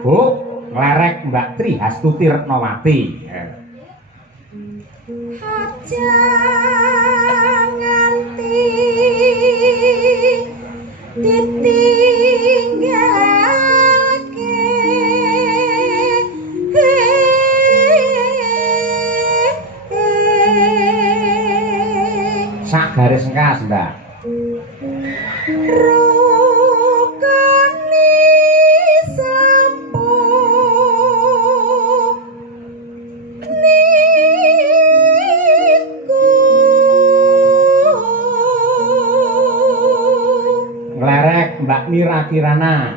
Bu, nglerek Mbak Tri Hastuti Retnowati. Aja nganti ditinggalke sak garis engkas, Mbak. Rukani sepuh niku Nglerek Mbak Mira Kirana.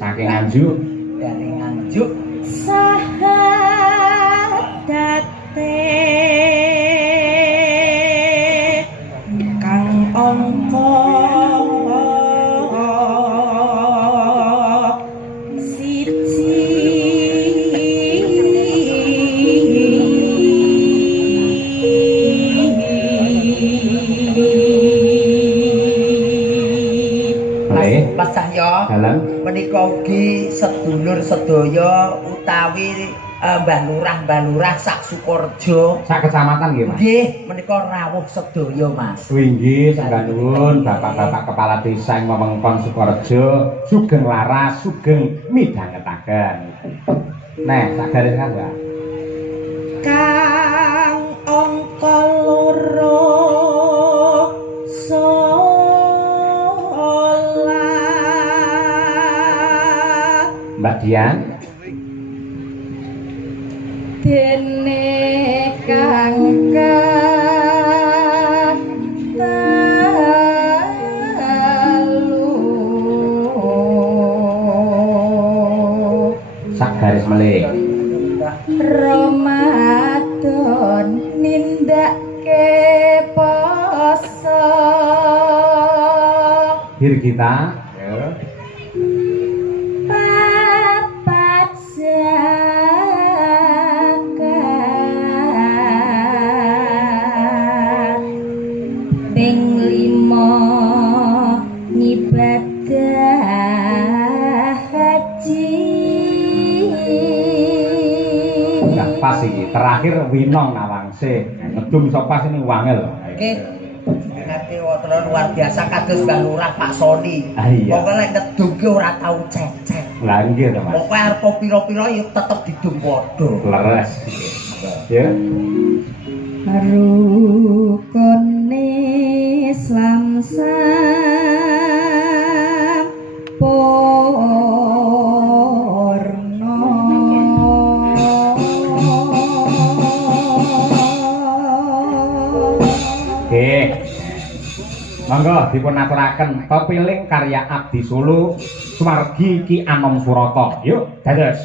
Saking Nganjuk. Dari Nganjuk sahadate kang angka Mas Cahya menika ugi sedulur sedaya utawi Mbah Lurah sak Sukorejo sak kecamatan nggih Mas. Nggih menika rawuh sedaya Mas. Inggih sembah nuwun Bapak-bapak kepala desa ing wewengkon Sukorejo sugeng laras sugeng midhangetaken. Nah, sak garis kan, Mbak. kang angka loro Mbak Dian dene kang sak garis melih. Ramadan nindake poso Diri kita papat zakat ping 5 ngibadah haji. enggak pas iki. Terakhir Winong Nawangse. Ngedum iso pas ini wangel. Nggih. Ngerti wonten luar biasa kados Mbah Lurah Pak Soni. Iya. Pokoke lek ngedum ki ora tau cecet. Lah nggih to, Mas. Pokoke arep pira-pira ya tetep didum padha. Leres. Ya. Rukun Islam Nggih. Monggo dipun aturaken pepiling karya Abdi Solo Sumargi Ki Anom Surata. Yuk, dados.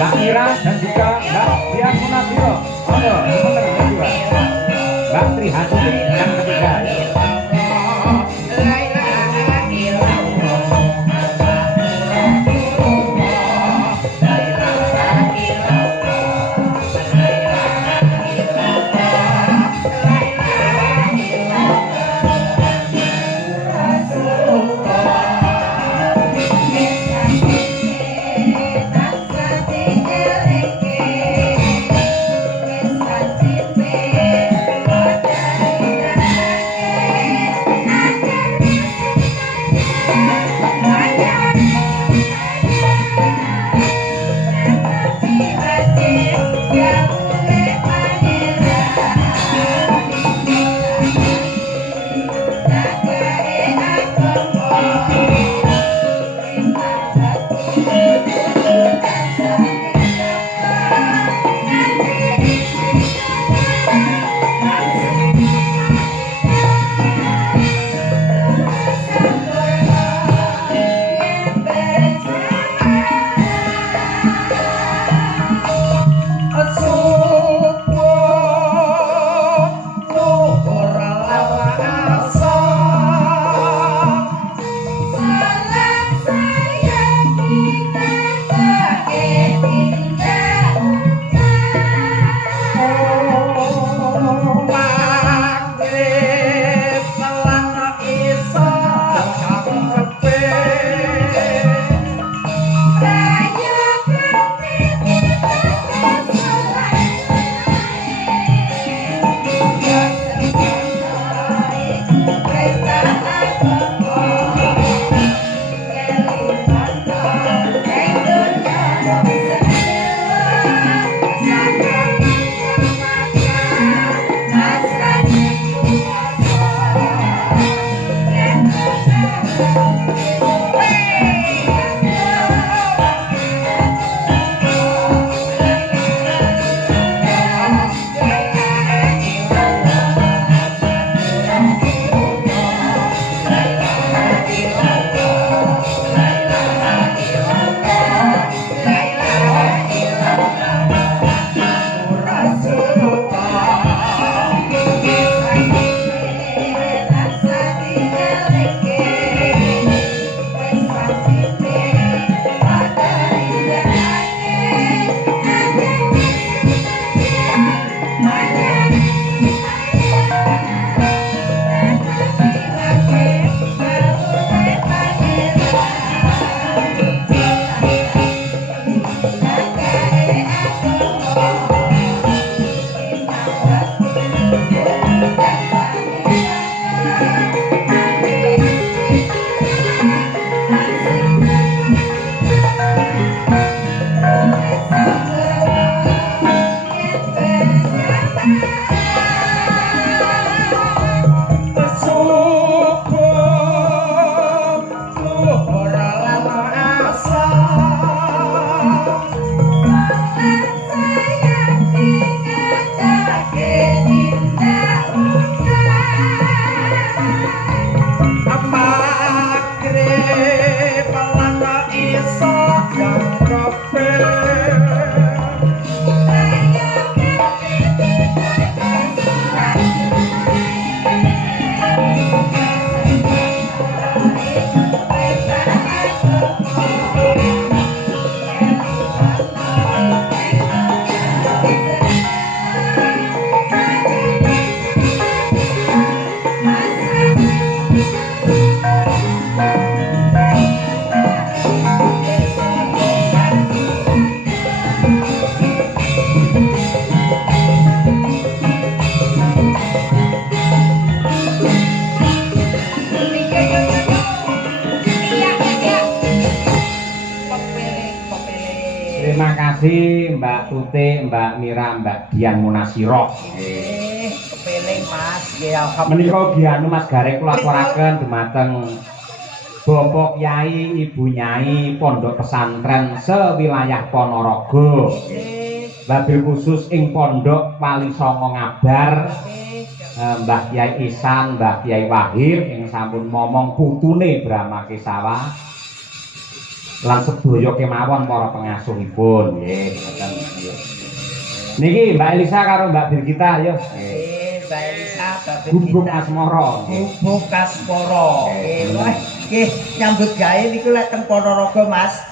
Mbak Mira dan juga Mbak Dian Munasiro. Monggo, sebentar berdua. Mbak Tri Hastuti yang ketiga. kasih Mbak Tuti, Mbak Mira, Mbak Dian Munasiro. Kepeling Mas, nggih alhamdulillah. Menika ugi anu Mas Gareng kula aturaken dumateng Bapak Kyai, Ibu Nyai Pondok Pesantren sewilayah Ponorogo. Wabil khusus ing Pondok Wali Songo Ngabar. Mbah Kyai Ihsan, Mbah Kyai Wahid ing sampun momong putune Brahma Kesawa. Lan sedaya kemawon para pengasuhipun nggih ngoten nggih. Niki Mbak Elisa karo Mbak Birgita yo. Nggih, Mbak Elisa Mbak Gubuk Birgita. Asmara. Gubuk Asmara. Nggih, nyambut gawe niku lek teng Ponorogo Mas.